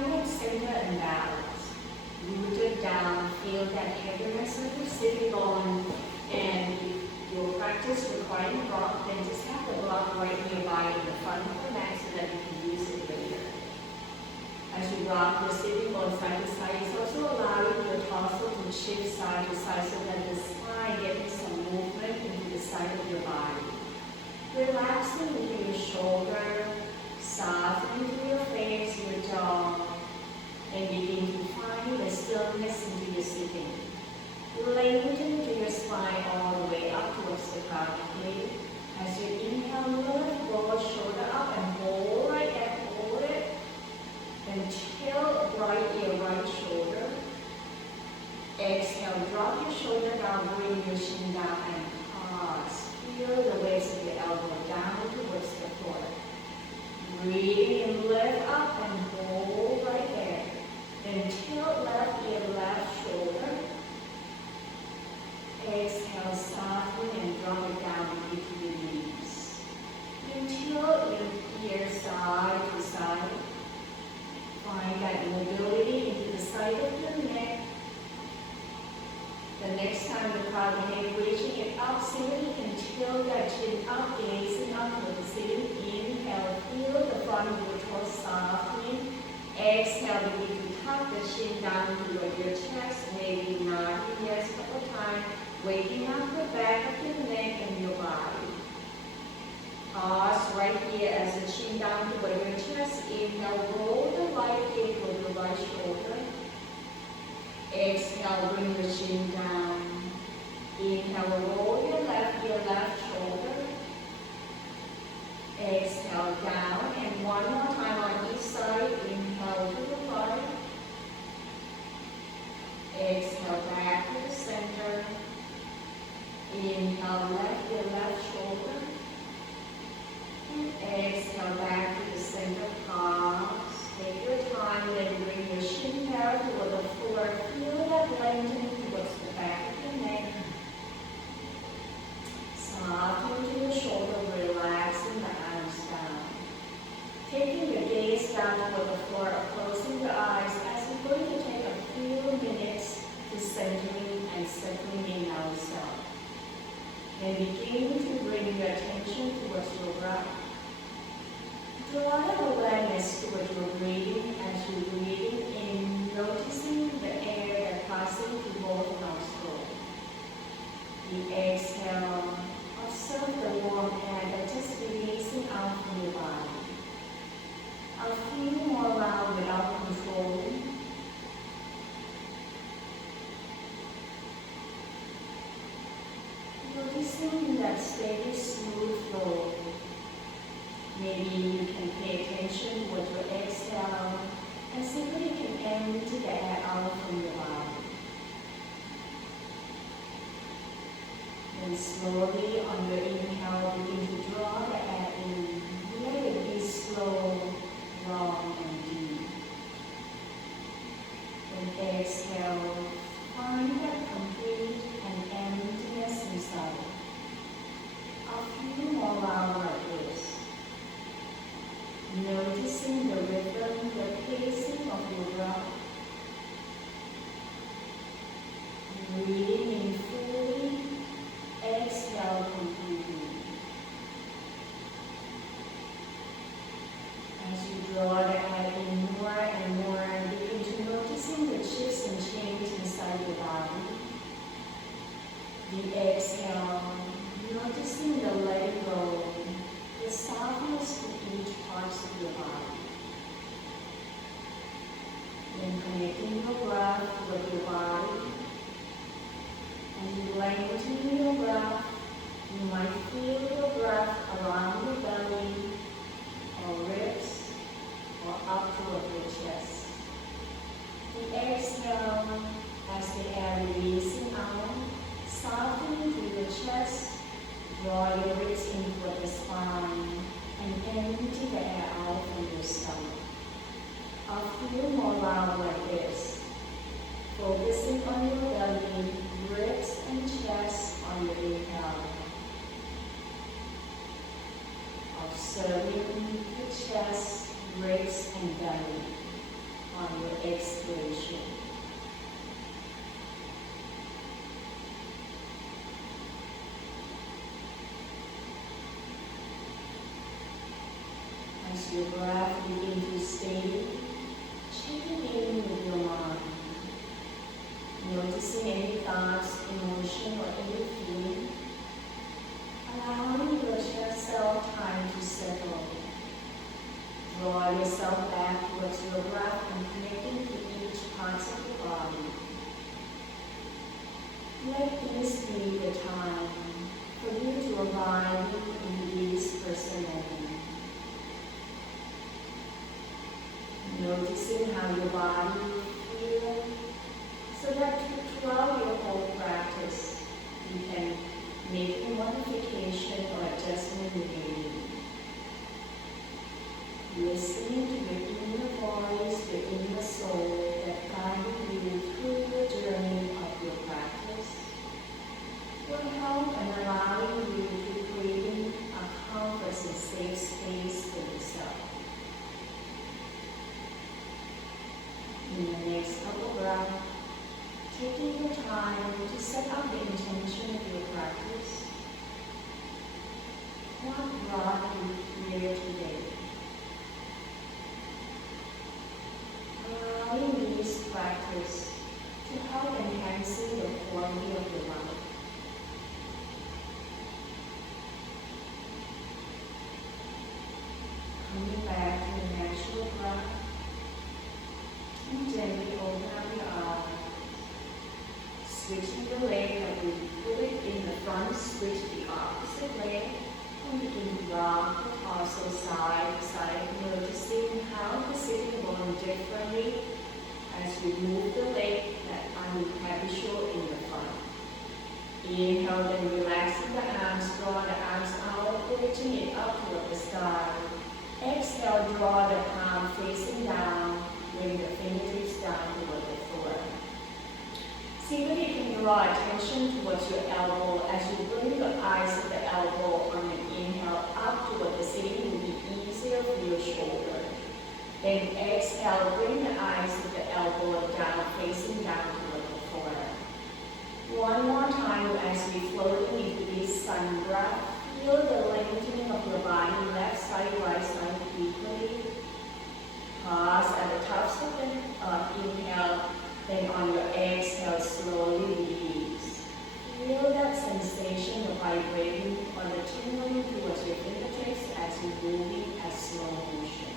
find that center and balance. Rooted down, feel that heaviness of your sitting bone, and if your practice requiring block, then just have the block right nearby in the front of the mat so that you can use it later. As you rock your sitting bone side to side, it's also allowing your torso to shift side to side so that the spine gets some movement into the side of your body. Relaxing into your shoulder, soften into your face, your jaw, and begin to find the stillness into your sitting. Lengthen to your spine all the way up towards the crown of the head. As you inhale, lift both shoulder up and hold right there, hold it. And tilt right ear, right shoulder. Exhale, drop your shoulder down, bring your shin down and pause. Feel the weights of your elbow down towards the floor. Breathe and lift up and hold right there. Then tilt left ear, left shoulder. Exhale, soften and drop it down into your knees. Then tilt your ear side to side. Find that mobility into the side of your neck. The next time you crown the head, reaching it up, see if you can tilt that chin up, gazing up with the ceiling. Inhale, feel the front of your torso softening. Exhale, begin to tuck the chin down toward your chest, maybe nodding yes a couple times, waking up the back of your neck and your body. Pause right here as the chin down toward your chest. Inhale, roll the right hip with the right shoulder. Exhale, bring the chin down. Inhale, roll your left shoulder. Exhale, down. And one more time on each side. Inhale to the right. Exhale, back to the center. Inhale, left shoulder. Exhale, back to the center. Pause. Take your time, then bring your shin down toward the floor. Feel that lengthening towards the back of your neck. Soften to the shoulder, relaxing the arms down. Taking your gaze down toward the floor, closing the eyes as we're going to take a few minutes to centering and settling in ourselves. Then begin to bring your attention towards your breath. Draw your awareness towards your breathing as you're breathing in, noticing the air that passes through both nostrils. The exhale, observe the warm air that just releasing out from your body. A few more rounds without controlling. Noticing that steady, smooth flow. Maybe you can pay attention with your exhale and simply you can empty the air out from your body. Then slowly on your inhale, begin to draw the air in. Let it be slow, long, and deep. Then exhale, find that complete and emptiness inside. A few more rounds like this. Noticing the rhythm, the pacing of your breath. Breathing in fully, exhale completely. As you draw the air in more and more, begin to noticing the shifts and changes inside your body. The exhale, noticing the letting go, the softness of each parts of your body. Then connecting your breath with your body. As you lengthen your breath, you might feel your breath around your belly, or ribs, or up toward your chest. The exhale, as the air releasing out, soften to your chest. Draw your ribs in toward the spine and empty the air out from your stomach. A few more rounds like this. Focusing on your belly, ribs and chest on your inhale. Observing the chest, ribs and belly. on your exhalation. As your breath begins to steady, checking in with your mind, noticing any thoughts, emotion, or any feeling, allowing yourself time to settle. Draw yourself back towards your breath and connecting to each part of your body. Let this be the time for you to abide in this personality. Noticing how your body feels, so that throughout your whole practice, you can make a modification or adjustment within you. Listening to your inner voice, your inner soul that guides you through the journey of your practice will help and allow you to create a comfort and safe space for yourself. In the next couple breaths, taking your time to set up the intention of your practice. What brought you here today? Allowing this practice to help enhancing the quality of your life. Coming back to the natural breath. And gently open up your eyes. Switching the leg that we put it in the front, switch the opposite leg, and begin to rock the torso side to side, noticing how the sitting bone differently as we move the leg that have you show in the front. Inhale, then relaxing the arms, draw the arms out, reaching it up toward the sky. Exhale, draw the palm facing down. Bring the fingertips down toward the floor. See whether you can draw attention towards your elbow as you bring the eyes of the elbow on an inhale up toward the ceiling will be easier for your shoulder. Then exhale, bring the eyes of the elbow down, facing down toward the floor. One more time as we float into this sun breath. Feel the lengthening of your body, left side, right side equally. Pause at the tops of the inhale, then on your exhale, slowly release. Feel that sensation of vibrating or the tingling towards your fingertips as you're moving at slow motion.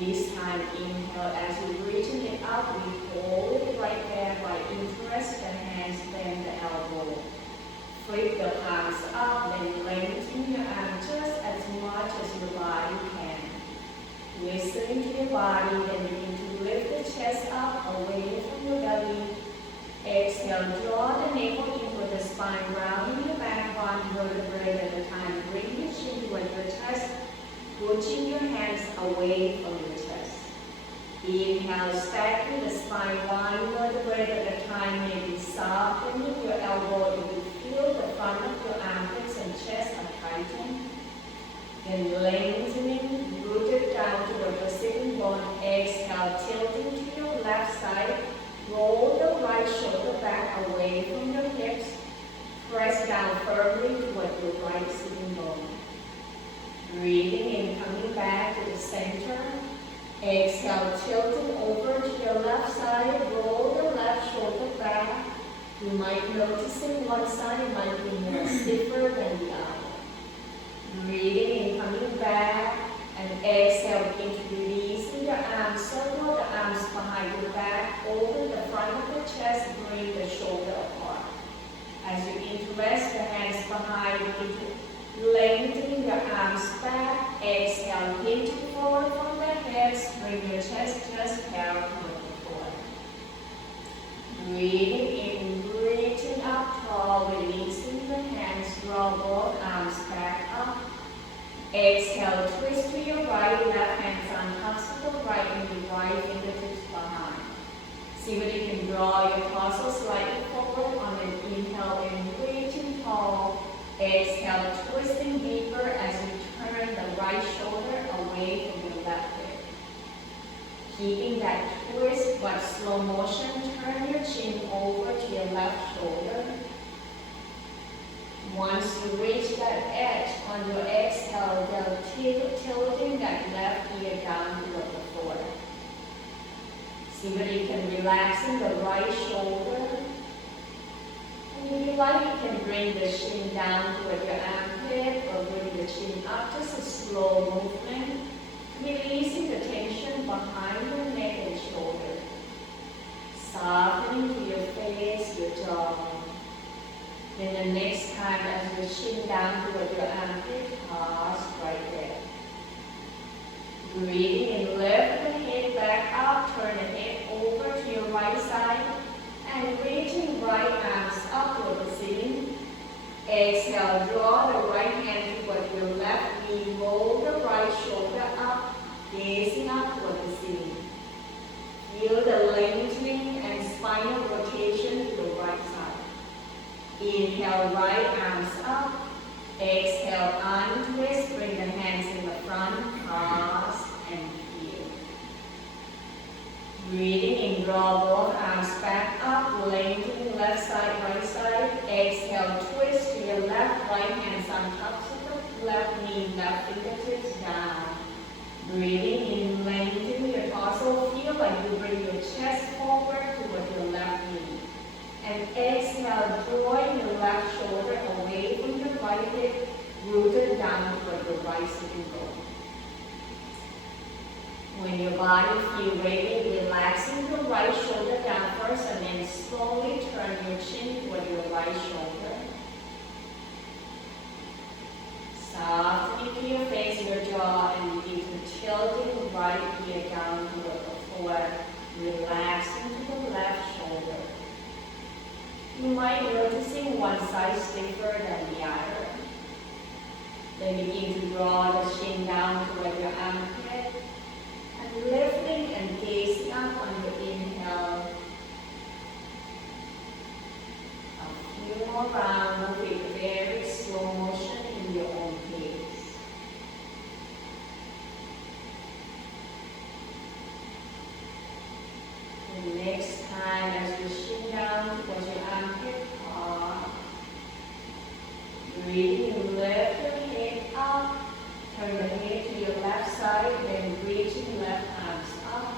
This time, inhale, as you're reaching it up, we hold it right there by interest the hands, bend the elbow. Flip the palms up, then lengthen your arm just as much as your body can. Listening to your body, then begin to lift the chest up, away from your belly. Exhale, draw the navel into the spine, rounding the back one vertebrae at a time. Bring your chin toward your chest, pushing your hands away from your chest. Inhale, stacking the spine one vertebrae at a time, maybe softening your elbow if you feel the front of your armpits and chest are tightened. Then lengthening, rooted down toward the sitting bone. Exhale, tilting to your left side. Roll the right shoulder back away from your hips. Press down firmly toward your right sitting bone. Breathing in, coming back to the center. Exhale, tilting over to your left side. Roll the left shoulder back. You might notice in one side might be more stiffer than the other. Breathing in, coming back, and exhale, begin to releasing your arms. Circle the arms behind your back, open the front of the chest, bring the shoulder apart. As you interest the hands behind, lengthening your arms back. Exhale, hinge forward from the hips, bring your chest just parallel with the floor. Breathing in, reaching up tall, releasing the hands, draw both arms back up. Exhale, twist to your right, left hands on tops of the right and the right fingertips behind. See whether you can draw your torso slightly forward on an inhale and reaching tall. Exhale, twisting deeper as you turn the right shoulder away from your left hip. Keeping that twist but slow motion, turn your chin over to your left shoulder. Once you reach that edge on your exhale, tilting that left ear down toward the floor. See whether you can relax in the right shoulder. And if you like, you can bring the chin down toward your armpit or bring the chin up, just a slow movement, releasing the tension behind your neck and shoulder. Softening to your face, your jaw. Then the next time as you chin down toward your armpit, pause right there. Breathing and lift the head back up, turn the head over to your right side, and reaching right arms up toward the ceiling. Exhale, draw the right hand toward your left knee, roll the right shoulder up, gazing up toward the ceiling. Feel the lengthening and spinal rotation to the right side. Inhale, right arms up. Exhale, untwist, bring the hands in the front, pause, and feel. Breathing in, draw both arms back up, lengthening left side, right side. Exhale, twist to your left, right hands on top of the left knee, left fingertips down. Breathing in, lengthen your torso, feel like you bring your chest forward toward your left knee. And exhale, drawing your left shoulder away from your right hip, rooted down toward your right sitting bone. When your body feels ready, relaxing your right shoulder down first and then slowly turn your chin toward your right shoulder. Softening to your face, your jaw, and begin to tilt your right ear down toward the floor, relaxing to the left shoulder. You might noticing one side stiffer than the other. Then begin to draw the chin down toward your armpit and lifting and gazing up on your inhale. A few more rounds with very slow motion in your own pace. The next time as you chin down towards your armpit, pause. Breathing, lift your head up. Turn the head to your left side, then reaching left arms up.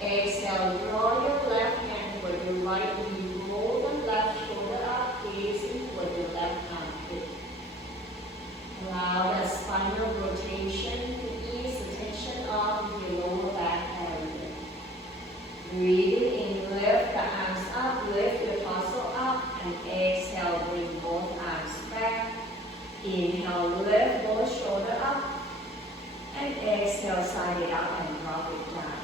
Exhale, draw your left hand toward your right knee. Roll the left shoulder up, gazing toward your left armpit. Allow the spinal rotation to ease the tension off your lower back area. Breathing in, lift the arms up, lift your torso up, and exhale, bring both arms back. Inhale, lift both shoulders up, and exhale, side it out and drop it down.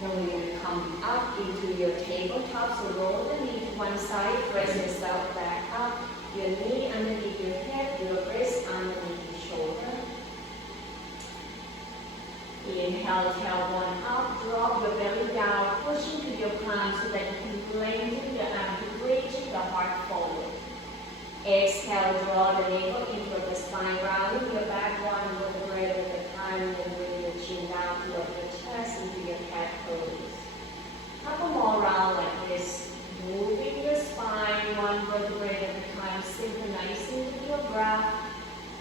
Then we're going to come up into your tabletop, so roll the knee to one side, press yourself back up, your knee underneath your head, your wrist underneath your shoulder. Inhale, tailbone up, drop your belly down, push into your palms so that you can lengthen your arm to reach the heart forward. Exhale, draw the navel into the spine, rounding your back one vertebrae at a time, and bring your chin down toward your chest into your cat pose. Couple more rounds like this, moving your spine one vertebrae at a time, synchronizing with your breath.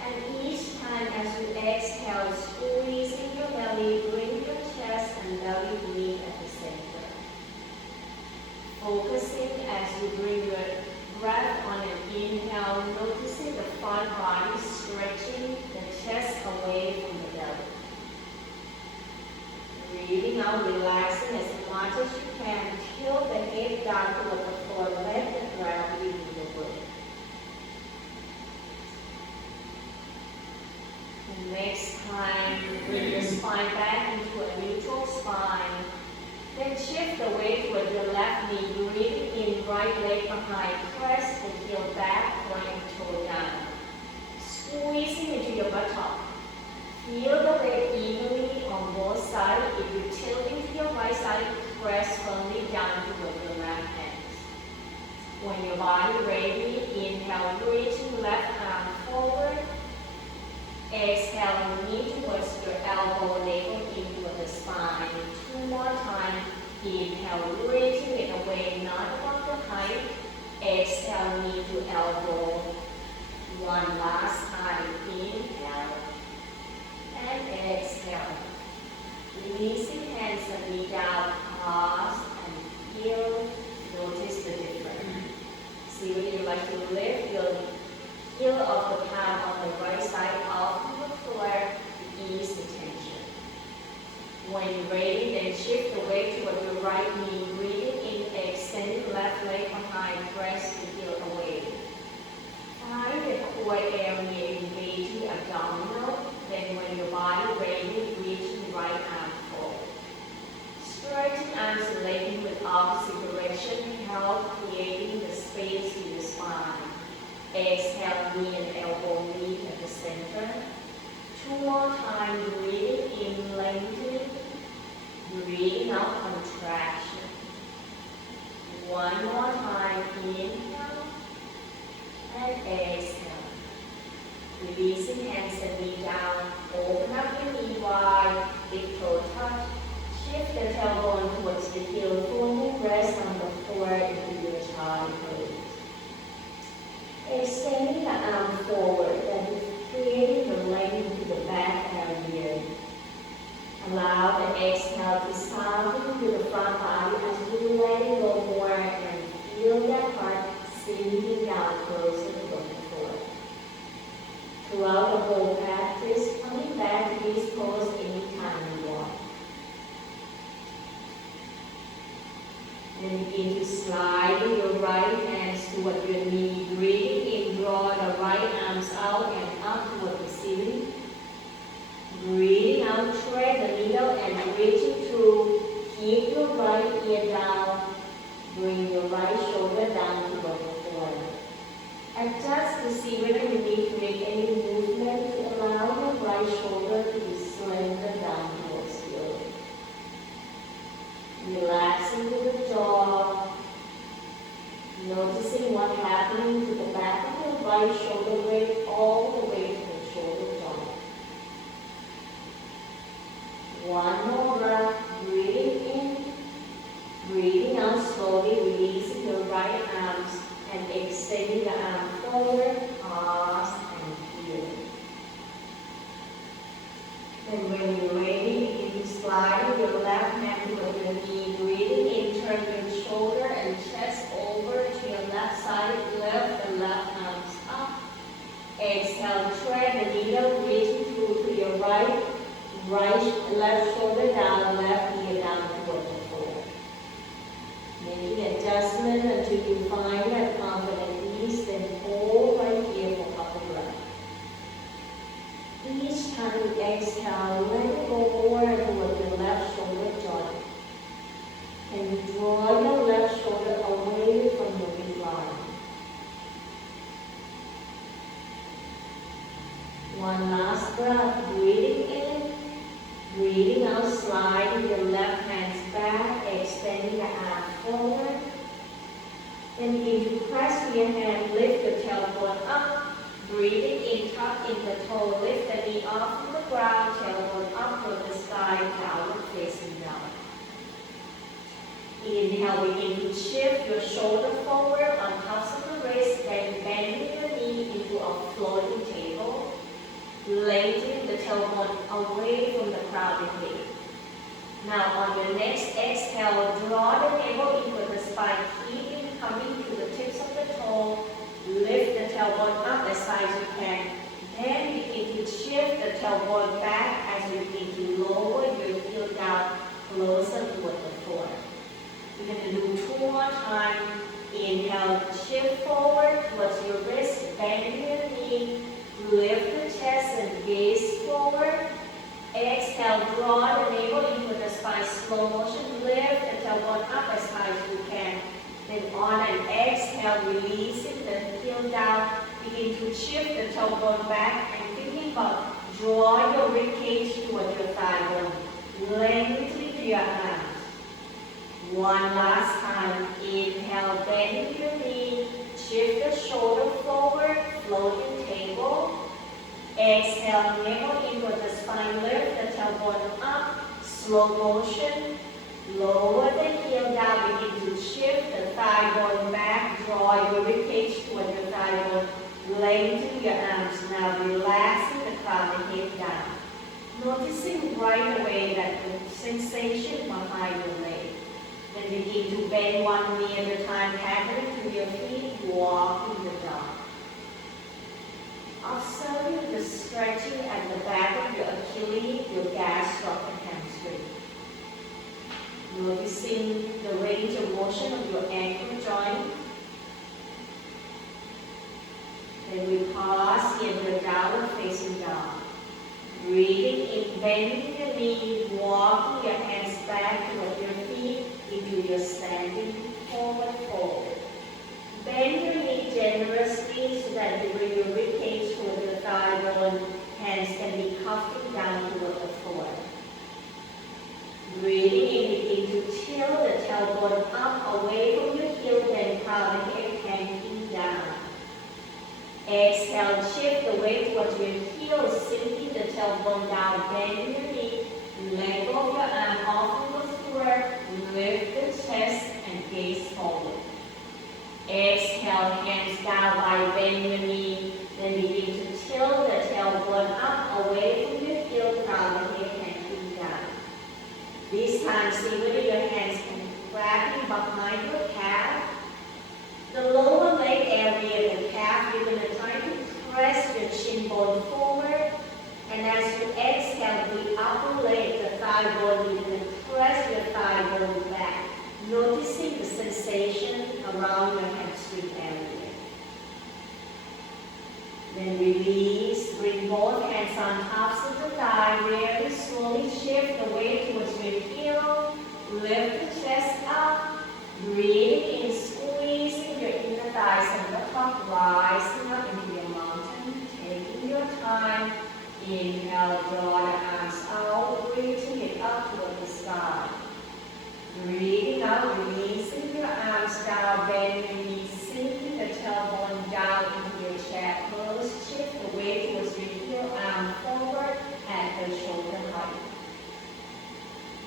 And each time as you exhale, squeezing your belly, bring your chest and belly meet at the center. Focusing as you bring your breath on an inhale, noticing the front body stretching the chest away from the belly. Breathing out, relaxing as much as you can, tilt the head down toward the floor, let the gravity do the work. Next time, bring your spine back into a neutral spine. Then shift the weight toward your left knee, breathing in, right leg behind. Press the heel back, right toe down. Squeezing into your buttock. Feel the weight evenly on both sides. If you're tilting to your right side, press firmly down toward your left hands. When your body ready, inhale, reaching left arm forward. Exhale, knee towards your elbow, navel into the spine. more time. Inhale, raising it away, not above the height. Exhale, knee to elbow. One last time. Inhale and exhale. Releasing hands and knee down. Pause and feel. Notice the difference. See when you like to lift your heel of the palm on the right side off the floor to ease the tension. When you're ready, then shift the weight toward your right knee. Breathing in, extending left leg behind, press the heel away. Find the core area engaging abdominal. Then when your body ready, reach the right arm forward. Stretching arms and legs with opposite direction, help creating the space in the spine. Exhale, knee and elbow meet at the center. Two more times, breathing in, lengthening. Breathing out, contraction. One more time, inhale and exhale. Releasing hands and knee down. Open up your knee wide, big toe touch. Shift the tailbone towards the heel, fully rest on the floor into your child pose. Extending the arm forward, that is creating the length to the back area. Allow the exhale to soften to the front body as you let it go more and feel that heart sinking down closer to the floor. Throughout the whole practice, coming back to this pose anytime you want. Then begin to slide your right hands toward your knee. Breathing in, draw the right arms out and up toward the ceiling. Breathing out, thread the needle and reaching through. Keep your right ear down. Bring your right shoulder down toward the floor. Adjust to see whether you need to make any movement to allow your right shoulder to be slanted down towards you. Relaxing to the jaw. Noticing what's happening to the back of your right shoulder blade all the way to the shoulder joint. One more breath, breathing in, breathing out slowly, releasing your right arms and extending the arm forward, pause and feel. Then when you're ready, begin to slide your left hand toward your knee, breathing in, turn your shoulder and chest over to your left side, lift the left arms up. Exhale, thread the needle, reaching through to your right, left shoulder down, left ear down toward the floor. Making adjustment until you find that confident ease, then hold right here for a couple breaths. Each time you exhale, let it go forward toward your left shoulder joint. And you draw your left shoulder away from your midline. One last breath, breathing in, breathing out, sliding your left hands back, extending the arm forward. Then begin to press your hand, lift the tailbone up. Breathing in, tuck in the toe, lift the knee off from the ground, tailbone up toward the sky, downward facing down. Inhale, begin to shift your shoulder forward on tops of the wrist, then bending the knee into a floating table. Lengthening the tailbone away from the crowded hip. Now on your next exhale, draw the navel into the spine, keep coming to the tips of the toe. Lift the tailbone up as high as you can. Then begin to shift the tailbone back as you begin to lower your heel down closer toward the floor. We're going to do two more times. Inhale, shift forward towards your wrist, bend your knee. Lift the chest and gaze forward. Exhale, draw the navel into the spine, slow motion. Lift the tailbone up as high as you can. Then on an exhale, releasing the heel down. Begin to shift the tailbone back and thinking about draw your rib cage towards your thigh bone. Lengthen to your arms. One last time. Inhale, bend your knee. Shift the shoulder forward, floating table. Exhale, navel into the spine, lift the tailbone up, slow motion. Lower the heel down, begin to shift the thigh bone back, draw your ribcage toward your thigh bone, lengthen your arms. Now relaxing the crown of the head down. Noticing right away that the sensation behind your leg. Then begin to bend one knee at a time, pattern to your feet, walking the dog. Observing the stretching at the back of your Achilles, your gastroc and hamstring. Noticing the range of motion of your ankle joint. Then we pause in the downward facing dog. Breathing in, bending your knee, walking your hands back toward your feet into your standing forward fold. Bend your knee generously so that you bring your ribcage toward the thigh bone. Hands can be cupping down toward the floor. Breathing in, begin to tilt the tailbone up away from your heel, then crown the head hanging down. Exhale, shift the weight towards your heels, sinking the tailbone down, bend your knee, let go of your arm off of the floor, lift the chest and gaze forward. Exhale, hands down by bend your knee, then begin to tilt the tailbone up away from your heel, crown the head hanging down. This time, see whether your hands can grab behind your calf. The lower leg area of the calf, you're going to try to press your shin bone forward. And as you exhale, the upper leg, the thigh bone, you're going to press your thigh bone back. Noticing the sensation around your hamstring area. Then release, bring both hands on tops of the thigh, very slowly shift the weight towards your heel, lift the chest up, breathe in, squeezing your inner thighs and the top, rising up into your mountain, taking your time. Inhale, draw the arms out, reaching it up toward the sky. Breathing out, releasing your arms down, bend your knees, sinking the tailbone down into your chest. Close, shift the weight towards your heel, arm forward at the shoulder height.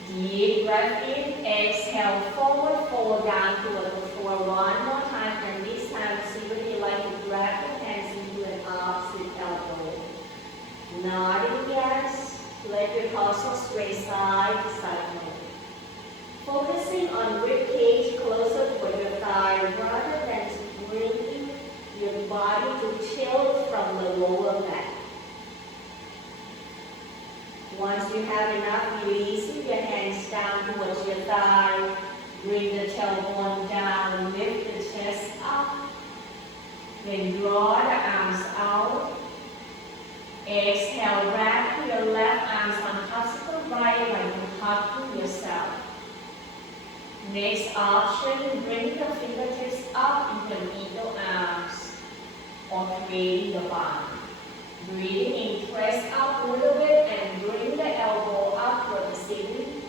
Deep breath in, exhale, forward, fold down toward the floor. One more time, and this time, see whether you like to grab your hands into an opposite elbow. Nodding yes, let your torso sway side to side. Focusing on ribcage closer toward your thigh rather than bringing your body to tilt from the lower back. Once you have enough, releasing your hands down towards your thigh. Bring the tailbone down, lift the chest up. Then draw the arms out. Exhale, wrap your left arms on top of the right like you're hugging yourself. Next option, bring the fingertips up into eagle arms or creating the bind. Breathing in, press up a little bit and bring the elbow up toward the ceiling.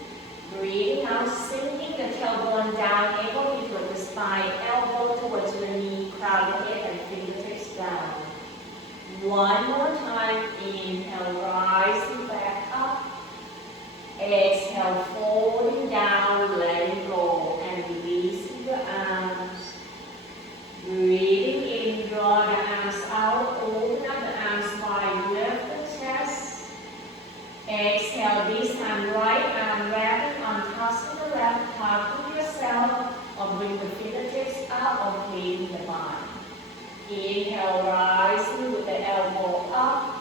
Breathing out, sinking the tailbone down, elbow toward the spine, elbow towards the knee, crown the head and fingertips down. One more time, inhale, rising back up. Exhale, folding down, letting go, and releasing the arms. Breathing in, draw the arms out, open up the arms wide, lift the chest. Exhale, this time, right arm wrapping on top of the left, hugging yourself, or bring the fingertips up, or creating the bind. Inhale, rising with the elbow up.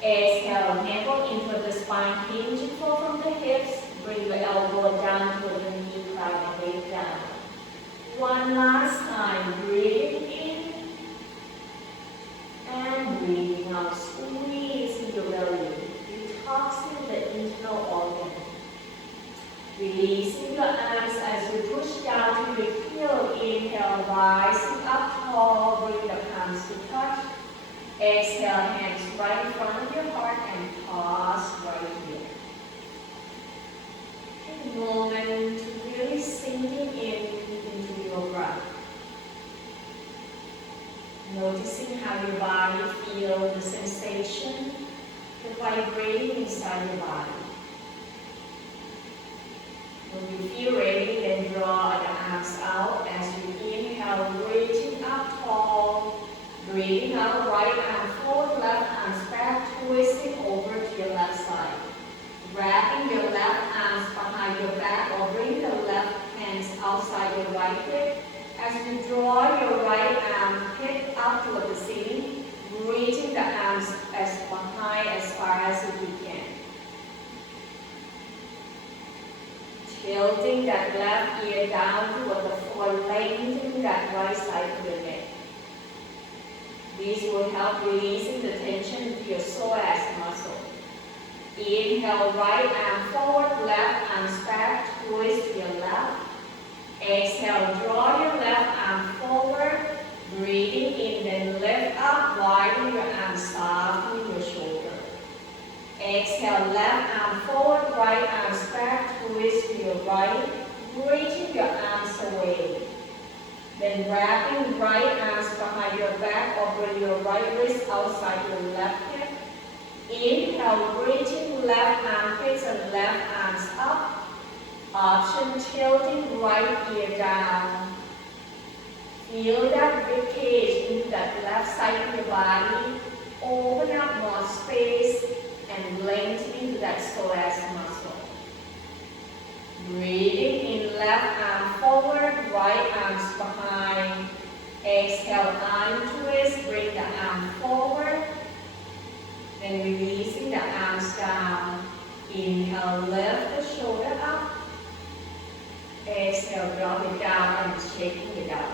Exhale, navel into the spine, hinge and flow from the hips. Bring the elbow down toward the knee, crown and weight down. One last time, breathe in and breathing out, squeezing your belly, detoxing the internal organ. Releasing your arms as you push down to your heel. Inhale, rising up tall, bring the palms to touch. Exhale, hands right in front of your heart and pause right here. Take a moment to really sinking in into your breath. Noticing how your body feels, the sensation, the vibrating inside your body. When you feel Breathing out, right arm forward, left arms back, twisting over to your left side. Wrapping your left arms behind your back or bring the left hands outside your right hip. As you draw your right arm hip up toward the ceiling, reaching the arms as behind as far as you can. Tilting that left ear down toward the floor, lengthening that right side of your neck. These will help releasing the tension into your psoas muscle. Inhale, right arm forward, left arms back, twist to your left. Exhale, draw your left arm forward, breathing in, then lift up, widen your arms, softening your shoulder. Exhale, left arm forward, right arms back, twist to your right, reaching your arms away. Then wrapping right arms behind your back or bring your right wrist outside your left hip. Inhale, reaching left armpits and left arms up. Option, tilting right ear down. Feel that rib cage into that left side of your body. Open up more space and lengthening to that psoas muscle. Breathing in, left arm forward, right arms behind. Exhale, arm twist, bring the arm forward. Then releasing the arms down. Inhale, lift the shoulder up. Exhale, drop it down and shaking it out.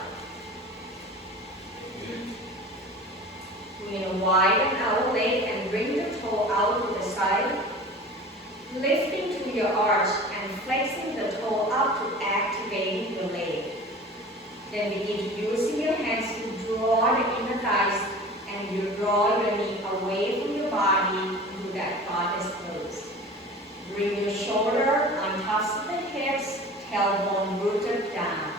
We're going to widen our leg and bring the toe out to the side. Lifting to your arch and flexing the toe up to activate the leg. Then begin using your hands to draw the inner thighs and you draw your knee away from your body into that goddess pose. Bring your shoulder on tops of the hips, tailbone rooted down.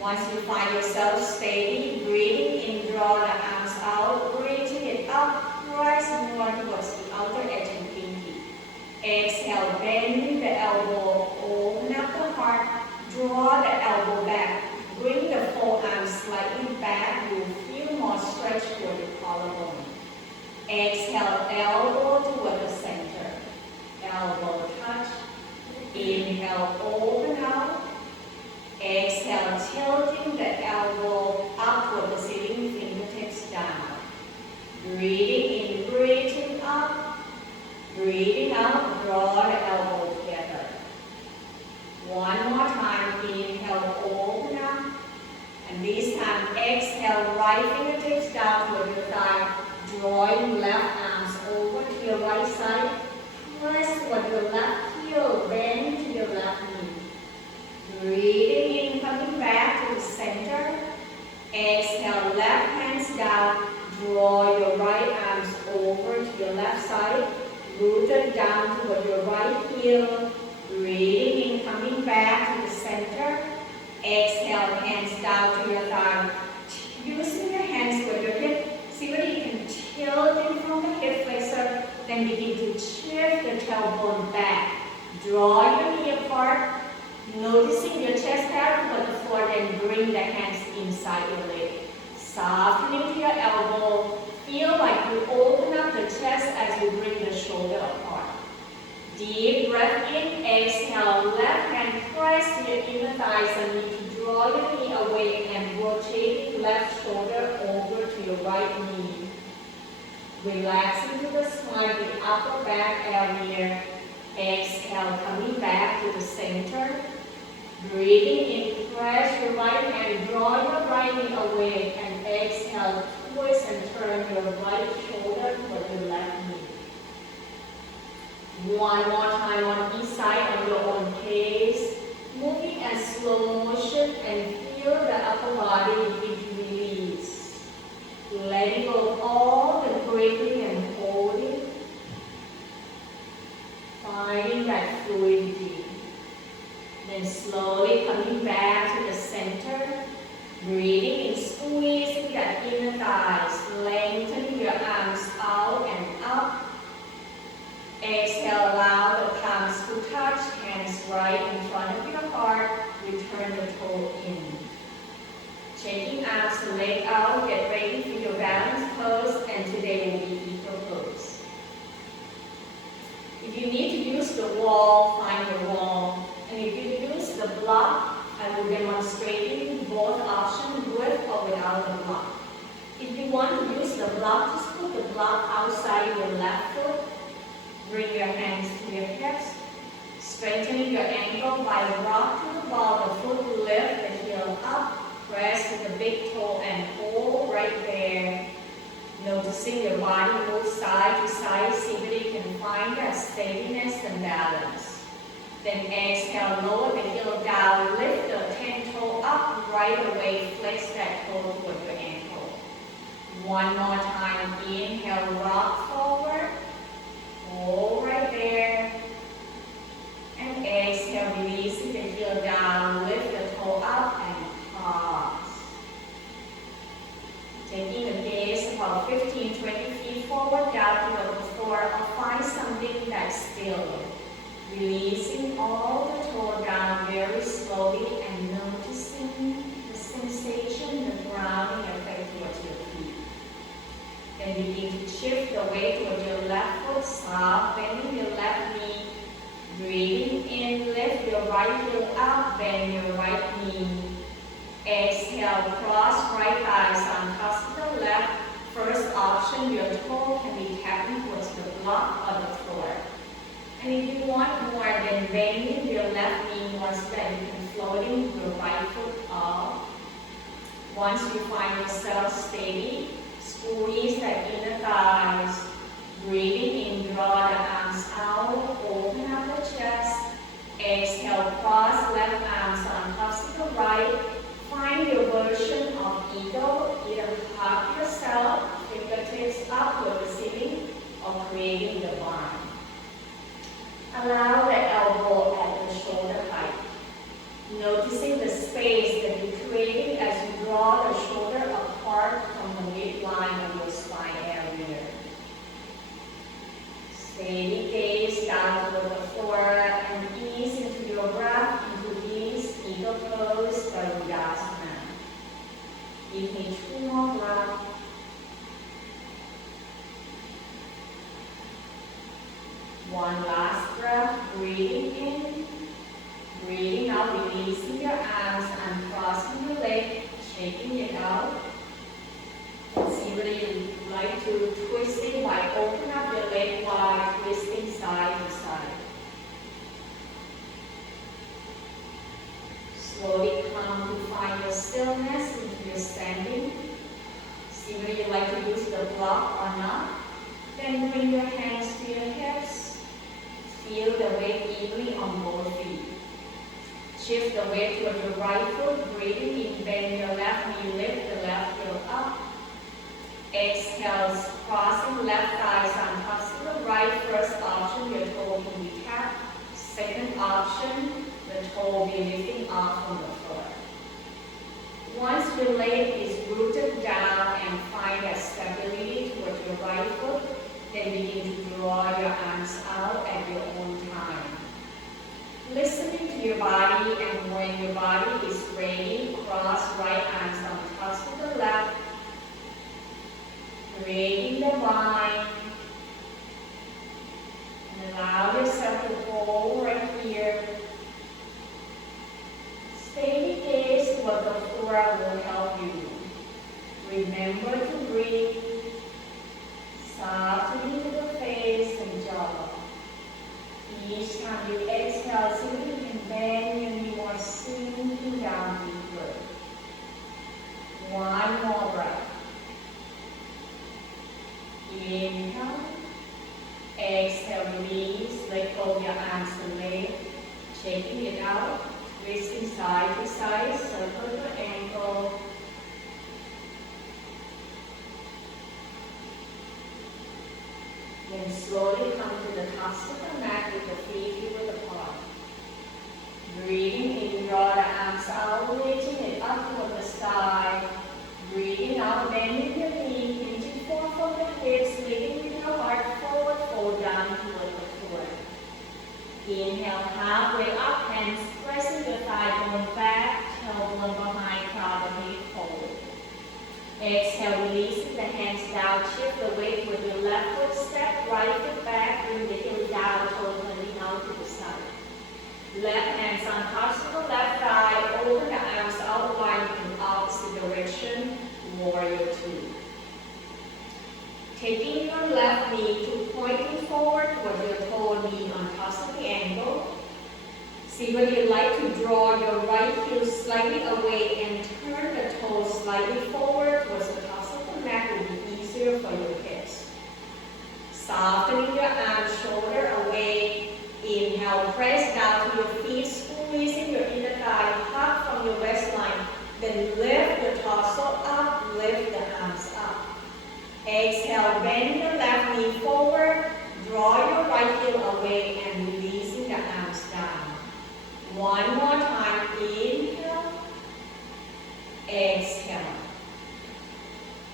Once you find yourself steady, breathing in, draw the arms out, reaching it up, press more towards the outer edge of the pinky. Exhale, bending the elbow, open up the heart, draw the elbow back, bring the forearms slightly back, you'll feel more stretch toward the collarbone. Exhale, elbow toward the center, elbow touch. Inhale, open out. Exhale, tilting the elbow up toward the ceiling, fingertips down. Breathing in, reaching up. Breathing out, draw the elbow together. One more time, inhale, open up. And this time, exhale, right fingertips down toward your thigh, drawing left arms over to your right side. Press toward your left heel, bend to your left knee. Breathing in, coming back to the center. Exhale, left hands down, draw your right arms over to your left side, rooted down toward your right heel. Breathing in, coming back to the center. Exhale, hands down to your thigh. Using your hands with your hip, see whether you can tilt in from the hip flexor, then begin to shift the tailbone back. Draw your knee apart, noticing your chest parallel with the floor, then bring the hands inside your leg. Softening to your elbow, feel like you open up the chest as you bring the shoulder apart. Deep breath in, exhale, left hand press to your inner thighs and you can draw your knee away and rotate left shoulder over to your right knee. Relaxing to the spine, the upper back area. Exhale, coming back to the center. Breathing in, press your right hand, draw your right knee away, and exhale, twist and turn your right shoulder toward your left knee. One more time on each side on your own pace, moving at slow motion and feel the upper body begin to release. Letting go of all the gripping and holding. Finding that fluidity. Then slowly coming back to the center. Breathing and squeezing that inner thighs. Lengthening your arms out and up. Exhale, allow the palms to touch, hands right in front of your heart. Return the toe in. Shaking arms and leg out, get ready for your balance pose, and today will be equal pose. If you need to use the wall, find the wall. And if you use the block, I will demonstrate both options with or without the block. If you want to use the block, just put the block outside your left foot. Bring your hands to your hips. Strengthening your ankle by rock to the ball, the foot lift, the heel up. Press with the big toe and hold right there. Noticing your body move side to side, see whether you can find that steadiness and balance. Then exhale, lower the heel down, lift the 10 toe up, right away, flex that toe toward your ankle. One more time, inhale, rock forward, hold right there. And exhale, releasing the heel down, lift the toe up and pause. Taking the gaze about 15-20 feet forward, down toward the floor, or find something that's still. Releasing all the toe down very slowly and noticing the sensation, the grounding effect towards your feet. Then begin to shift the weight towards your left foot, soft, bending your left knee. Breathing in, lift your right heel up, bend your right knee. Exhale, cross right thighs on top of the left. First option, your toe can be tapping towards the block or the floor. And if you want more, then bending your left knee once that you can floating your right foot off. Once you find yourself steady, squeeze the inner thighs. Breathing in, draw the arms out, open up the chest. Exhale, cross left arms on top of the right. Find your version of eagle, either hug yourself, fingertips up to the ceiling, or creating the barn. Allow the elbow at the shoulder height. Noticing the space that you're creating as you draw the shoulder apart from the midline of your spine area. Steady gaze down toward the floor and ease into your breath into these eagle pose, Garudasana. Give me 2 more breaths. One last breath, breathing in, breathing out, releasing your arms and crossing your leg, shaking it out. And see whether you like to twist it by opening up your leg wide, twisting side to side. Slowly come to find your stillness into your standing. See whether you like to use the block or not. Then bring your hands to your hips. Feel the weight evenly on both feet. Shift the weight toward your right foot. Breathing in, bend your left knee, lift the left heel up. Exhale, crossing left thighs on top of the right. First option, your toe can be tapped. Second option, the toe will be lifting off from the floor. Once your leg is rooted down and find that stability towards your right foot, then begin to draw your arms out at your own time. Listening to your body, and when your body is ready, cross right arms on top of the left, creating the vine, and allow yourself to hold right here. Steady gaze toward the floor will help you. Remember to breathe. Softening to the face and jaw. Each time you exhale, see if you can bend your knee or sinking down deeper. One more breath. Inhale. Exhale, release. Let go of your arms and legs. Shaking it out. Twisting side to side. Circle your ankle. Then slowly come to the tops of the mat with the feet hip apart. Breathing in, draw the arms out, reaching it up toward the sky. Breathing out, bending your knee, reaching forward from the hips, lifting with your heart forward, fold down toward the floor. Inhale, halfway up, hands pressing your thigh bone back, tailbone behind, crown of knee, fold. down, shift the weight with your left foot, step right foot back, bring the heel down, toe turning out to the side. Left hands on tops of the left thigh, open the arms out wide in opposite direction, warrior two. Taking your left knee to pointing forward with your toe knee on tops of the ankle. See whether you like to draw your right heel slightly away and turn the toes slightly forward towards the tops of the mat will be easier for your hips. Softening your arms, shoulder away. Inhale, press down to your feet, squeezing your inner thigh, hug from your waistline. Then lift the torso up, lift the arms up. Exhale, bend your left knee forward, draw your right heel away and releasing the arms down. One more time, inhale, exhale.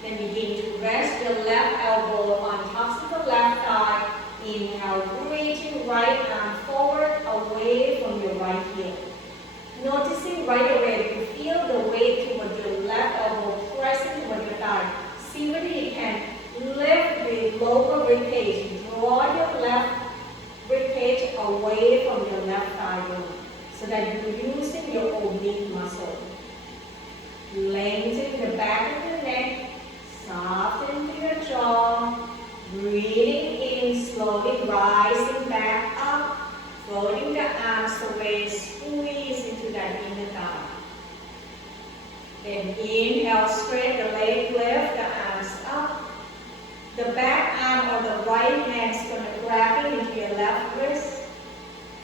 Then begin to rest your left elbow on top of the left thigh. Inhale, reaching right arm forward, away from your right heel. Noticing right away, you feel the weight toward your left elbow pressing toward your thigh. See whether you can lift the lower rib cage. Draw your left rib cage away from your left thigh bone so that you're using your oblique muscle. Lengthen the back of your neck, soften to your jaw. Breathing in, slowly rising back up, floating the arms away, squeeze into that inner thigh. Then inhale, straight the leg, lift the arms up. The back arm or the right hand is going to grab into your left wrist.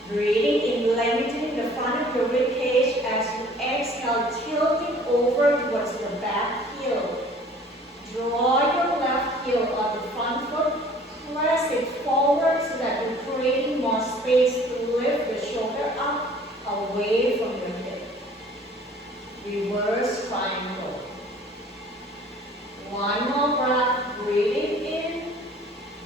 Breathing in, lengthening the front of your rib cage as you exhale, tilting over towards the back heel. Draw your left heel on the front foot, press it forward so that you're creating more space to lift the shoulder up, away from your hip. Reverse triangle. One more breath, breathing in,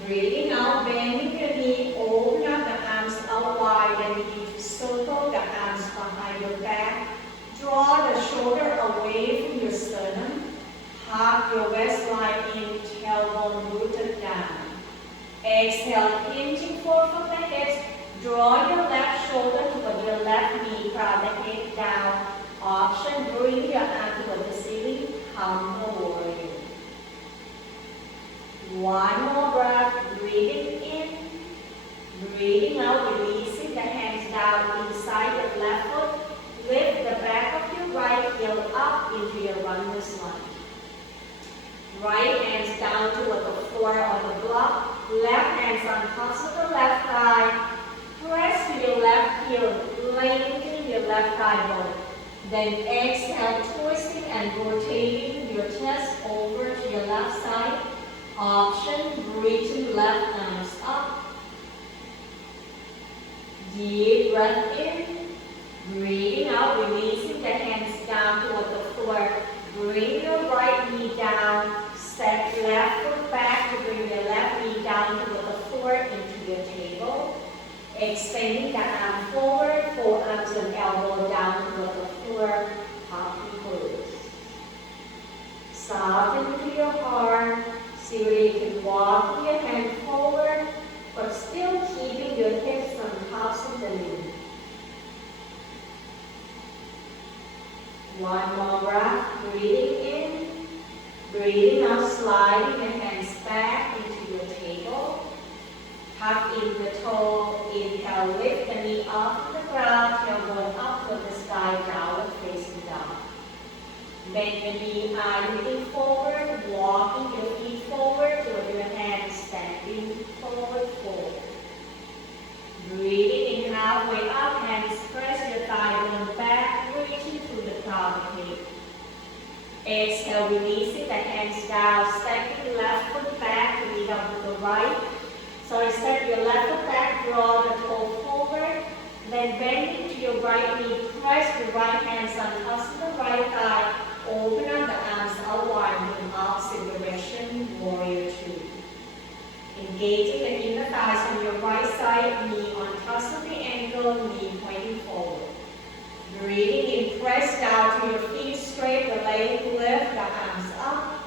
breathing out, bending your knee, open up the arms out wide and begin to circle the arms behind your back. Draw the shoulder away from your sternum. Hug your waistline in, tailbone rooted down. Exhale, hinging forward from the hips. Draw your left shoulder toward your left knee, crown the head down. Option, bring your arm toward the ceiling, humble warrior. One more breath, breathing in, breathing out, releasing the hands down inside your left foot. Lift the back of your right heel up into your runner's lunge. Right hands down toward the floor on the block. Left hands on tops of the left thigh. Press to your left heel, lengthening your left thigh bone. Then exhale, twisting and rotating your chest over to your left side. Option, reaching left arms up. Deep breath in. Breathing out, releasing the hands down toward the floor. Bring your right knee down. Step left foot back to bring your left knee down toward the floor into your table. Extending the arm forward, forearms and elbow down toward the floor, happy pose. Soften to your heart. See whether you can walk your hand forward, but still keeping your hips on tops of the knee. One more breath, breathing in, breathing out, sliding the hands back into your table. Tuck in the toe, inhale, lift the knee off the ground, tailbone up to the sky, downward facing dog. Bend the knee, eye looking forward, walking your feet forward with your hands standing forward, forward. Breathing in halfway up, hands press your thigh bone back, reaching through the crown of the head. Exhale, releasing the hands down, stepping left foot back to meet up with the right. So step your left foot back, draw the toe forward, then bend into your right knee, press the right hands on tops of the right thigh, open up the arms out wide in opposite direction, warrior two. Engaging the inner thighs on your right side, knee on tops of the ankle, knee pointing forward. Breathing in, press down to your feet straight, the leg lift, the arms up.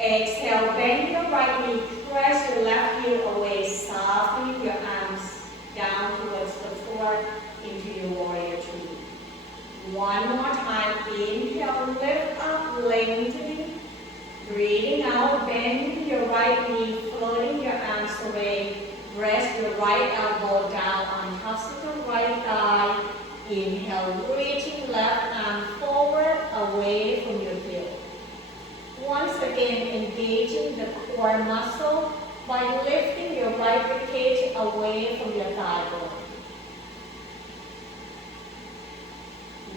Exhale, bend your right knee, press your left heel away, softening your arms down towards the floor into your warrior two. One more time, inhale, lift up, lengthening. Breathing out, bending your right knee, floating your arms away. Rest your right elbow down on top of the right thigh. Inhale, reaching left arm forward, away from your heel. Once again, engaging the core muscle by lifting your right ribcage away from your thigh bone.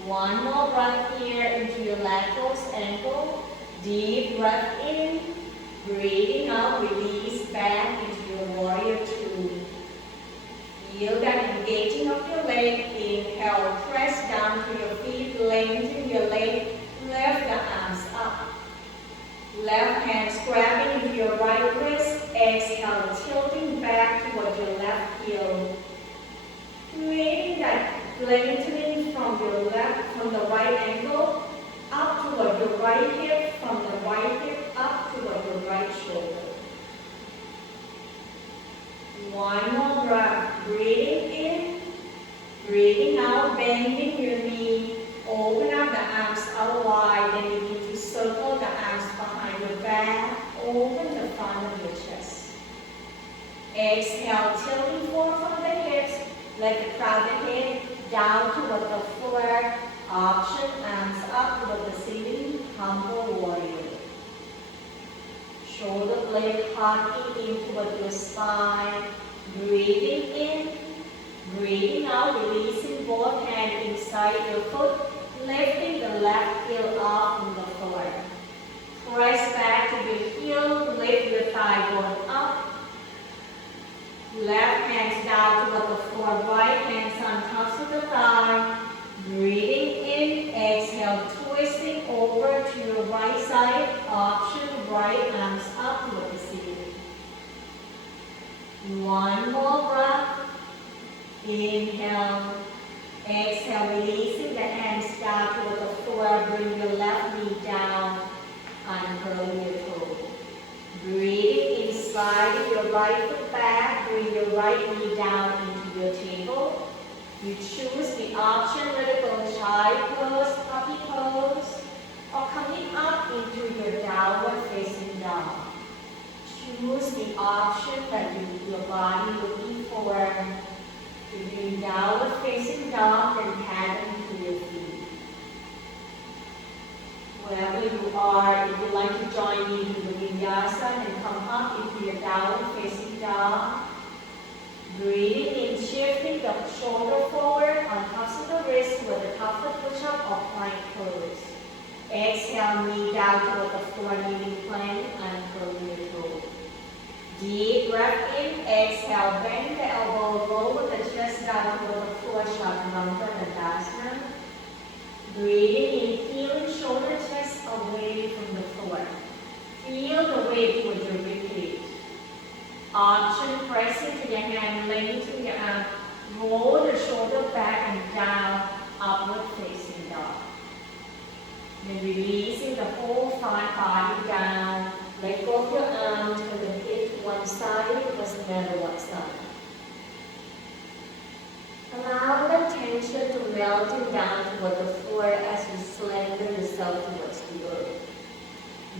One more breath here into your lateral ankle. Deep breath in, breathing out, release back into your warrior two. Feel that engaging of your leg. Inhale, press down to your feet, lengthen your leg, lift the arms up. Left hand grabbing into your right wrist. Exhale, tilting back toward your left heel. Creating that lengthening from your left, from the right ankle, up toward your right hip, from the right hip up toward your right shoulder. One more breath, breathing in, breathing out, bending your knee, open up the arms out wide, then begin to circle the arms behind your back, open the front of your chest. Exhale, tilting forward from the hips, let the crown the head down toward the floor, option arms up toward the ceiling, humble warrior. Shoulder blade hugging in toward your spine, breathing in, breathing out, releasing both hands inside your foot, lifting the left heel off from the floor. Press back to your heel, lift your thigh bone up. Left hands down toward the floor, right hands on top of the thigh. Breathing in, exhale, twisting over to your right side, option right arms up toward the ceiling. One more breath. Inhale, exhale, releasing the hands down toward the floor, bring your left knee down, uncurl your toe. Breathing inside your right foot back, bring your right knee down into your table. You choose the option whether to go child pose, puppy pose, or coming up into your downward facing dog. Choose the option that your body looking for. If you're in downward facing dog, then paddle into your feet. Wherever you are, if you'd like to join me to the vinyasa and come up into your downward facing dog, breathing in, shifting the shoulder forward on tops of the wrist with the top of push-up or plank pose. Exhale, knee down toward the floor, kneeling plank, and curl your toe. Deep breath in, exhale, bend the elbow, roll the chest down toward the floor, Chaturanga Dandasana. Breathing in, feeling shoulder, chest away from the floor. Feel the weight toward your ribcage. Option, press into your hand, lengthen your arm, roll the shoulder back and down, upward facing dog. Then releasing the whole front body down, let go of your arms, turn the head to one side, it doesn't matter what side. Allow the tension to melt down toward the floor as you slender yourself towards the earth.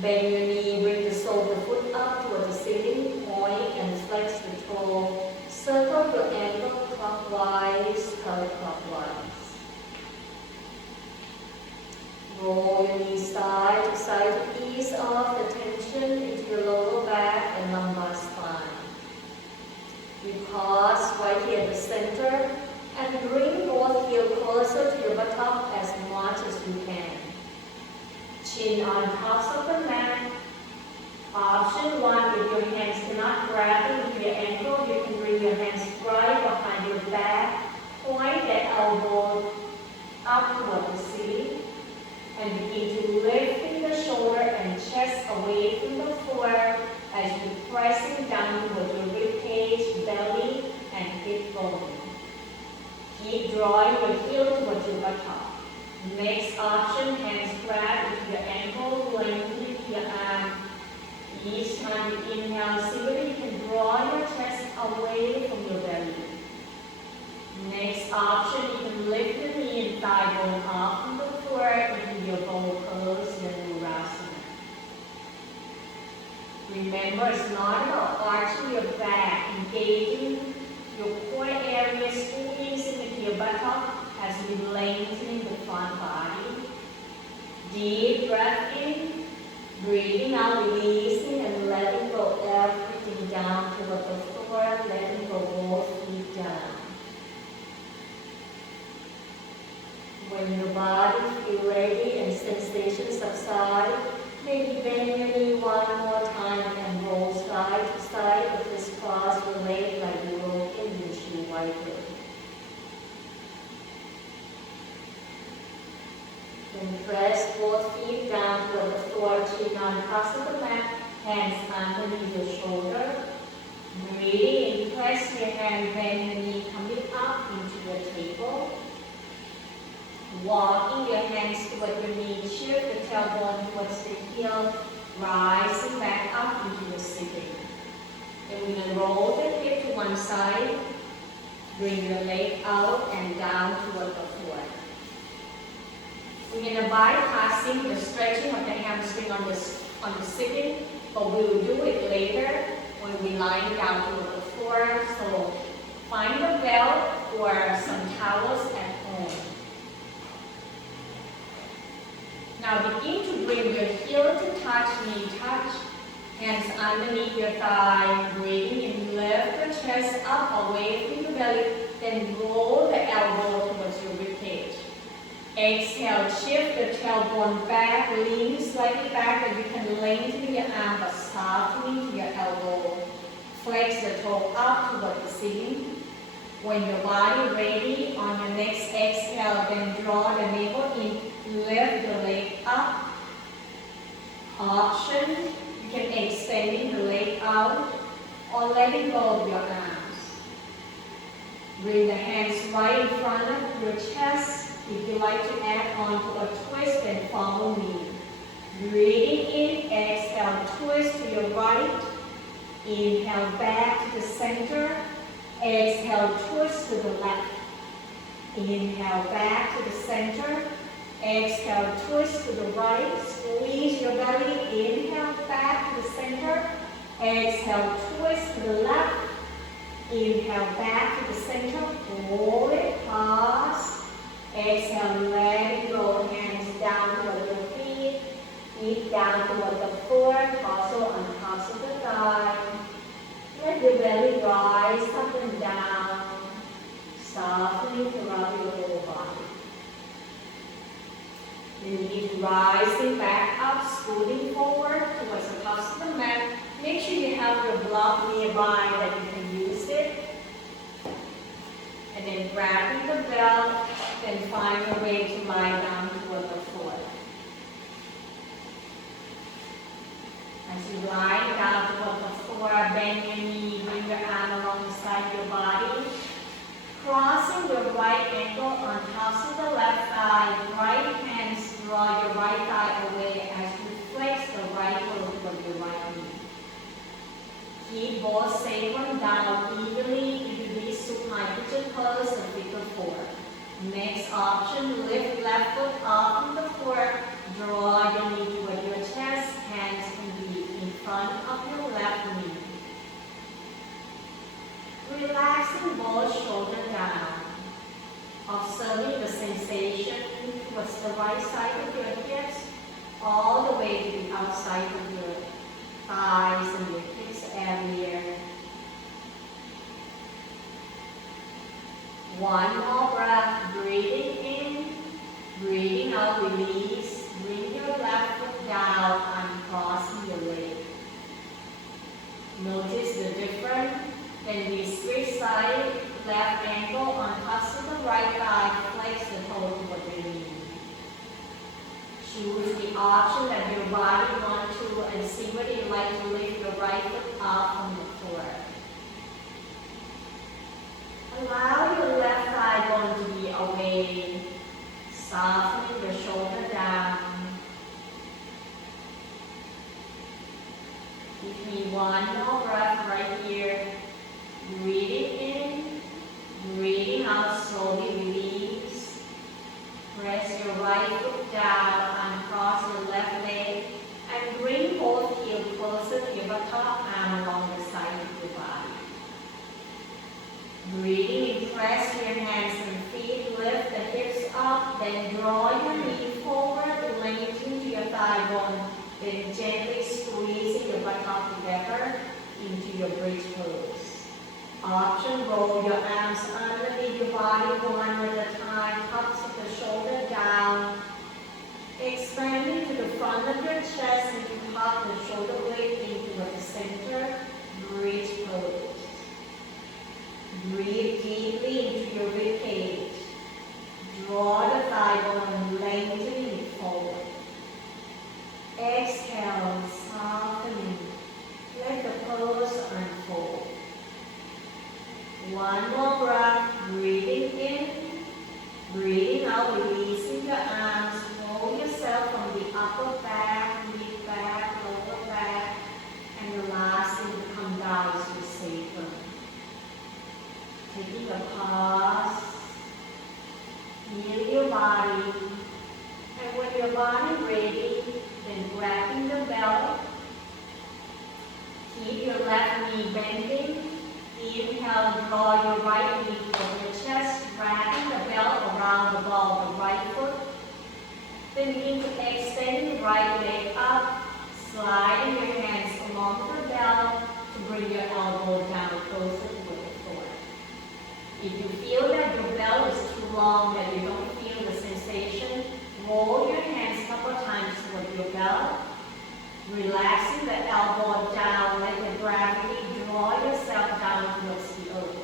Bend your knee, bring the sole of the foot up toward the ceiling, point and flex the toe. Circle your ankle clockwise, counterclockwise. Roll your knees side to side to ease off the tension into your lower back and lumbar spine. You pause right here at the center and bring both heels closer to your buttock as much as you can. Chin on top of the mat. Option one, if your hands cannot grab into your ankle, you can bring your hands right behind your back, point the elbow up toward the ceiling, and begin to lifting the shoulder and chest away from the floor as you pressing down toward your ribcage, belly, and hip bone. Keep drawing your heel towards your buttock. Next option, hands grab into your ankle, lengthen your arm. Each time you inhale, see whether you can draw your chest away from your belly. Next option, you can lift the knee and thigh bone off from the floor into your bow pose, your Murasana. Remember, it's not about arching your back, engaging your core area, squeezing into your buttock as we lengthen the front body. Deep breath in, breathing out, releasing and letting go everything down toward the floor, letting go both feet down. When your body feels ready and sensations subside, maybe bend your knee one more time and roll side to side or just cross your leg like you roll in windshield wiper. Then press both feet down toward the floor, chin on across the mat, hands underneath your shoulder. Breathing in, press your hand, bend your knee, coming up into the table. Walking your hands toward your knee, shift the tailbone towards the heel, rising back up into the sitting. Then we're going to roll the hip to one side, bring your leg out and down toward the floor. We're going to bypassing the stretching of the hamstring on the sitting, but we will do it later when we lie down toward the floor. So find a belt or some towels at home. Now begin to bring your heel to touch, knee touch, hands underneath your thigh, breathing in, lift the chest up away from the belly, then roll the elbow towards your ribcage. Exhale, shift the tailbone back, lean slightly back, and you can lengthen your arm but softening to your elbow. Flex the toe up toward the ceiling. When your body ready, on your next exhale, then draw the navel in, lift the leg up. Option, you can extend the leg out or letting go of your arms. Bring the hands right in front of your chest. If you like to add on to a twist, then follow me. Breathing in, exhale, twist to your right. Inhale back to the center. Exhale, twist to the left. Inhale back to the center. Exhale, twist to the right. Squeeze your belly. Inhale back to the center. Exhale, twist to the left. Inhale back to the center. Hold it. Pause. Exhale, let it go. Hands down toward your feet. Feet down toward the floor. Torso on tops of the thigh. Let your belly rise up and down, softening throughout your whole body. Then keep rising back up, scooting forward towards the tops of the mat. Make sure you have your block nearby that you can use it. And then grabbing the belt, then find your way to lie down toward the floor. As you lie down toward the floor, bend your knee, bring your arm alongside your body. Crossing your right ankle on top of the left thigh, right hands draw your right thigh away as you flex the right foot toward your right knee. Keep both sacrum down evenly into these supine pigeon pose and figure four. Next option, lift left foot off from the floor, draw your knee toward your chest, hands can be in front of your left knee. Relaxing both shoulders down. Observing the sensation towards the right side of your hips, all the way to the outside of your thighs and your hips area. One more breath, breathing in, breathing out, release. Bring your left foot down, uncrossing your leg. Notice the difference. Then we switch side, left ankle on top of the right thigh, flex the toe toward the knee. Choose the option that your body wants to and see whether you like to lift your right foot up from the floor. Allow your left thigh bone to be away, softening your shoulder down. One more breath right here. Breathing in, breathing out, slowly release. Press your right foot down and cross your left leg and bring both heels closer to your buttock and along the side of your body. Breathing in, press your hands and feet, lift the hips up, then draw your knee forward, lengthen to your thigh bone, then gently squeezing your buttock together into your bridge pose. Option, roll your arms underneath your body one at a time, tops of the shoulder down, expanding to the front of your chest and you hug the shoulder blade into the center, bridge pose. Breathe deeply into your rib cage. Draw the thigh bone, lengthening it forward. Exhale, softening. Let the pose unfold. One more breath, breathing in, breathing out, releasing your arms. Hold yourself from the upper back, mid back, lower back, and the last thing to come down is your sacrum. Taking a pause, feel your body, and when your body ready, then grabbing the belt, keep your left knee bending. Inhale, draw your right knee over your chest, wrapping the belt around the ball of the right foot. Then begin to extend the right leg up, sliding your hands along the belt to bring your elbow down closer to the floor. If you feel that your belt is too long, that you don't feel the sensation, roll your hands a couple of times toward your belt, relaxing the elbow down, let the gravity draw yourself down towards the earth.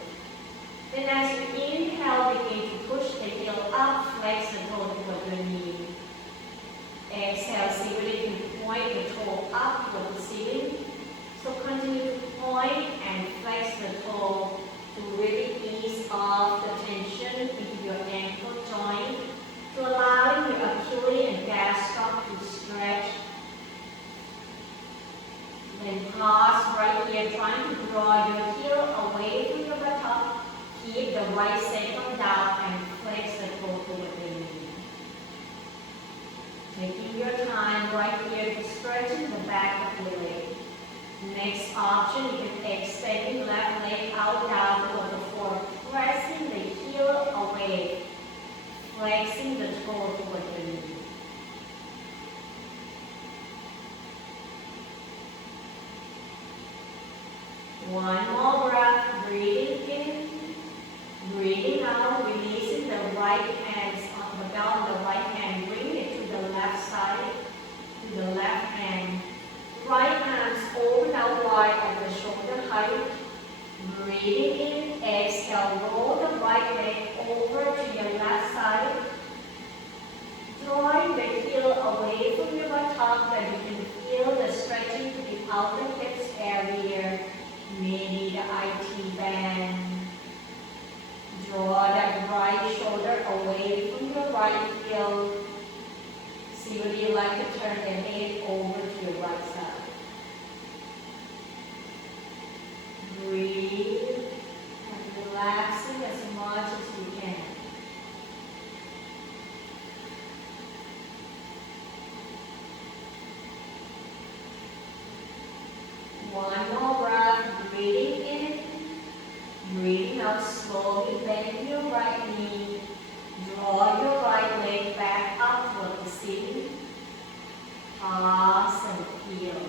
Then as you inhale, begin to push the heel up, flex the toe toward your knee. Exhale, see whether you can point the toe up toward the ceiling. So continue to point and flex the toe to really ease off the tension into your ankle joint, to allow your Achilles and gastroc to stretch. Then pause right here, trying to draw your heel away from your buttock. Keep the right sacrum down and flex the toe toward the knee. Taking your time right here to stretching the back of your leg. Next option, you can extend your left leg out down toward the floor, pressing the heel away, flexing the toe toward the knee. One more breath, breathing in, breathing out, releasing the right hands on the belt of the right hand, bring it to the left side, to the left hand. Right arms open out wide at the shoulder height. Breathing in, exhale, roll the right leg over to your left side. Drawing the heel away from your buttock, that you can feel the stretching to the outer hips area, maybe the IT band. Draw that right shoulder away from your right heel. See whether you like to turn the head over to your right side. Breathe and relaxing as much as you can. One more breath, breathing in, breathing out slowly, bend your right knee, draw your right leg back up toward the ceiling, pause and feel.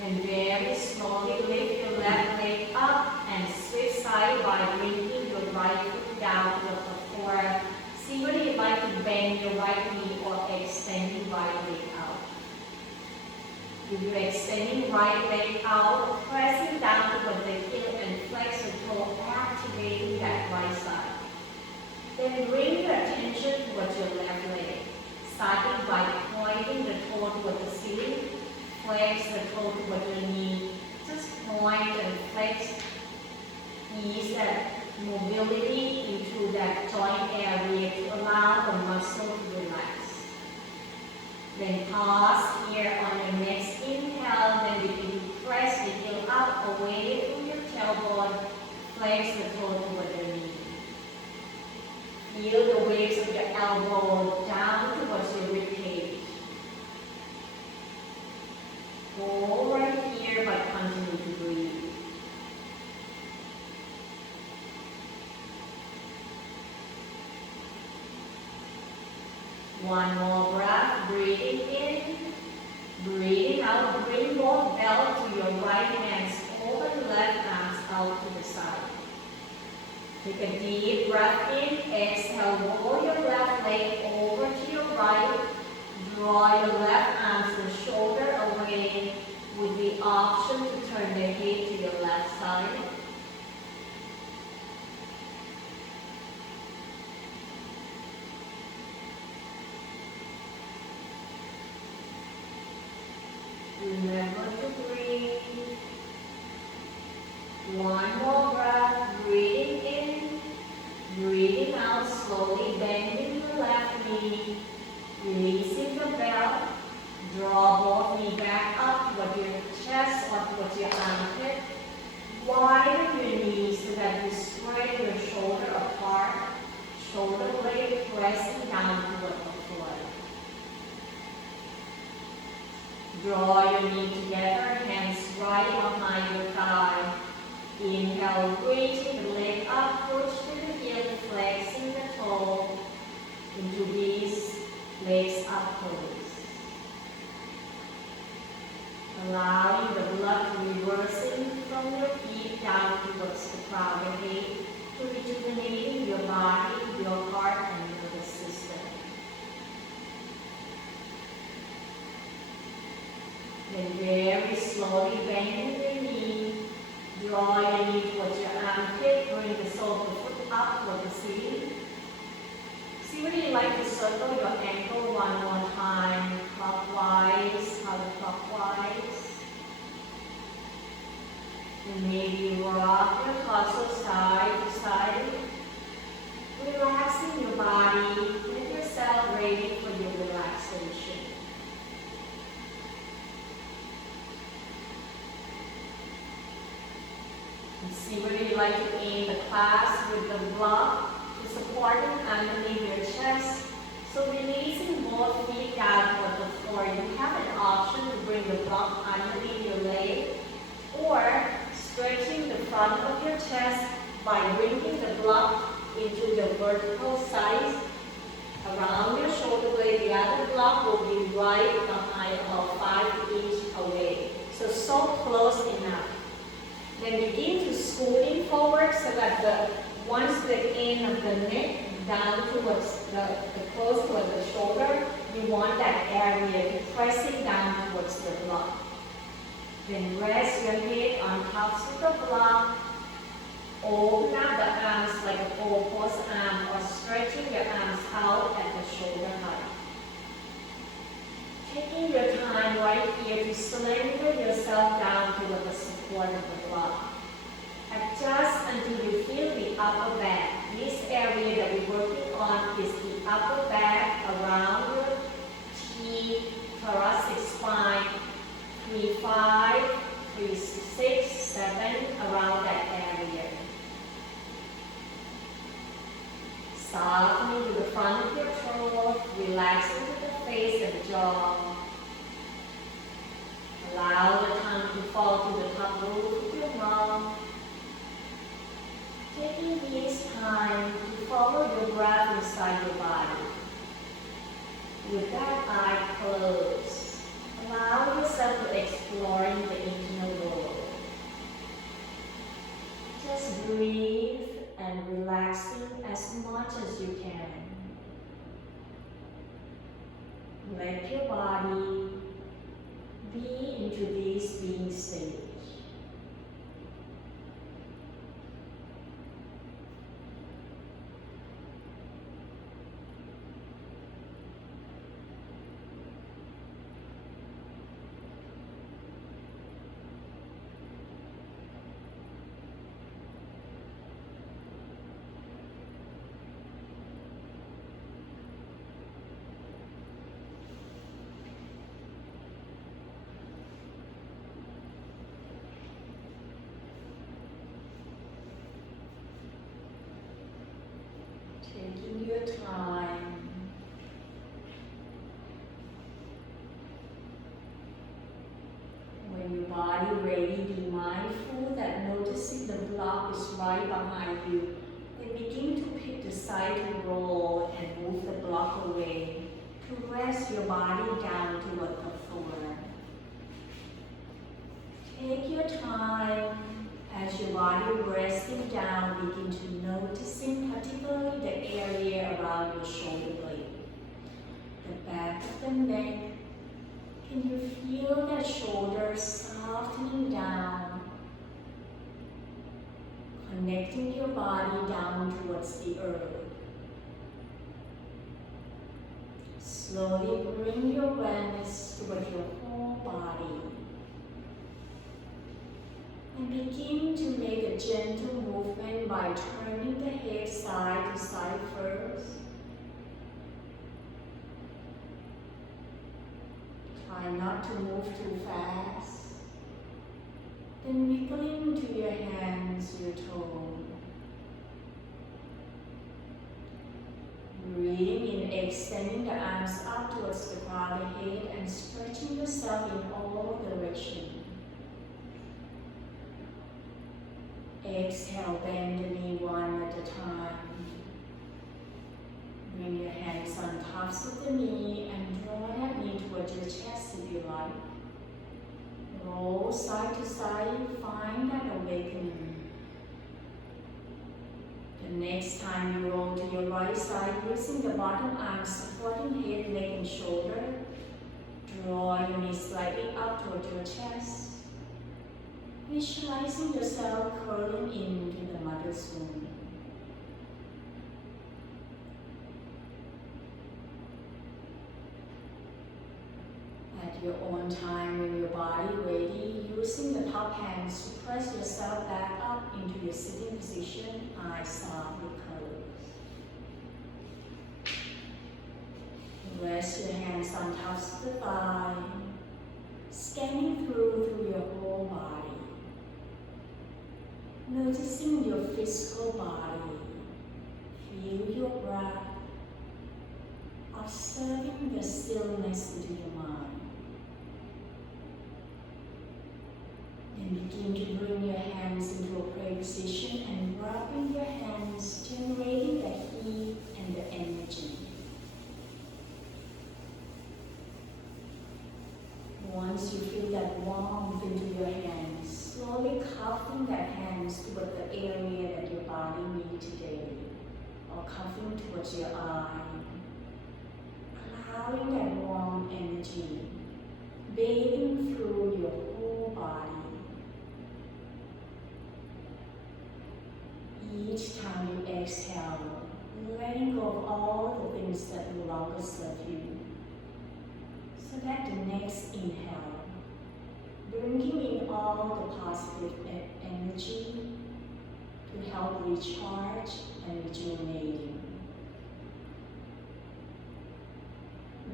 Then very slowly lift your left leg up and switch side by bringing your right foot down toward the floor. See whether you'd like to bend your right knee or extend your right leg out. If you're extending right leg out, pressing down toward the heel and flex the toe, activating that right side. Then bring your attention towards your left leg, starting by pointing the toe toward the ceiling, flex the toe toward your knee. Just point and flex, ease that mobility into that joint area to allow the muscle to relax. Then pause here on your next inhale, then begin to elbow down towards your rib cage. Hold right here, but continue to breathe. One more breath, breathing in, breathing out. Bring both belt to your right hands over the left arms out to the side. Take a deep breath in, exhale, roll your left leg over to your right. Draw your left arms and shoulder away with the option to turn the head to your left side. Remember to breathe. One more breath, breathing in, breathing out, slowly bending the left knee, releasing the belt. Draw both knees back up towards your chest or towards your armpit. Widen your knees so that you spread your shoulder apart, shoulder blade pressing down toward the floor. Draw your knee together, hands right behind your thigh. Inhale, reaching the leg up, push to the heel, flexing the toe into these legs up pose. Allowing the blood reversing from your feet down towards the crown of your head to rejuvenating your body, your heart, and your nervous system. Then very slowly bend your knee. Draw your knee towards your armpit. Bring the sole of the foot up toward the ceiling. See whether you like to circle your ankle one more time, clockwise, counterclockwise. And maybe rock your torso side to side. Relaxing your body. Get yourself ready for your relaxation. And see whether you like to aim the clasp with the block to support it underneath your chest. So releasing both feet down toward the floor. You have an option to bring the block underneath your leg or stretching the front of your chest by bringing the block into the vertical size around your shoulder blade. The other block will be right behind, about 5 inches away. So close enough. Then begin to scooting forward so that once the end of the neck down towards the close towards the shoulder, you want that area to pressing down towards the block. Then rest your head on top of the block. Open up the arms like a pole-post arm or stretching your arms out at the shoulder height. Taking your time right here to slender yourself down toward the support of the block. Adjust until you feel the upper back. This area that we're working on is the upper back around your T, thoracic spine, 3-5, 3-6, 7, around that area. Softening to the front of your throat, relaxing to the face and jaw. Allow the tongue to fall to the top roof of your mouth. Taking this time to follow your breath inside your body. With that eye closed, allow yourself to exploring the internal world. Just breathe and relaxing as much as you can. Let your body be into this being stage. to rest your body down toward the floor. Take your time as your body resting down, begin to noticing particularly the area around your shoulder blade, the back of the neck. Can you feel that shoulder softening down, connecting your body down towards the earth? Slowly bring your awareness toward your whole body and begin to make a gentle movement by turning the head side to side first. Try not to move too fast. Then wiggling to your hands, your toes. Breathing in, extending the arms up towards the crown of the head and stretching yourself in all directions. Exhale, bend the knee one at a time. Bring your hands on tops of the knee and draw that knee towards your chest if you like. Roll side to side, find that awakening. The next time you roll to your right side, using the bottom arm supporting head, neck, and shoulder, draw your knee slightly up toward your chest. Visualizing yourself curling into the mother's womb. At your own time, when your body ready, using the top hands to press yourself back up into your sitting position, eyes softly closed. Rest your hands on tops of the thigh, scanning through your whole body. Noticing your physical body, feel your breath, observing the stillness into your mind. Then begin to bring your hands into a prayer position and rubbing your hands, generating the heat and the energy. Once you feel that warmth into your hands, slowly cupping that hands toward the area that your body needs today, or cupping towards your eye, allowing that warm energy, bathing through your whole body. Each time you exhale, letting go of all the things that no longer serve you. So that the next inhale, bringing in all the positive energy to help recharge and rejuvenating.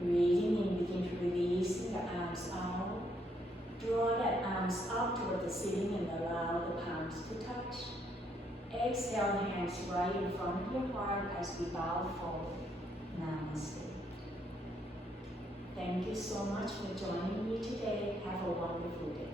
Breathing in, begin to releasing the arms out. Draw the arms up toward the ceiling and allow the palms to touch. Exhale, hands right in front of your heart as we bow forward. Namaste. Thank you so much for joining me today. Have a wonderful day.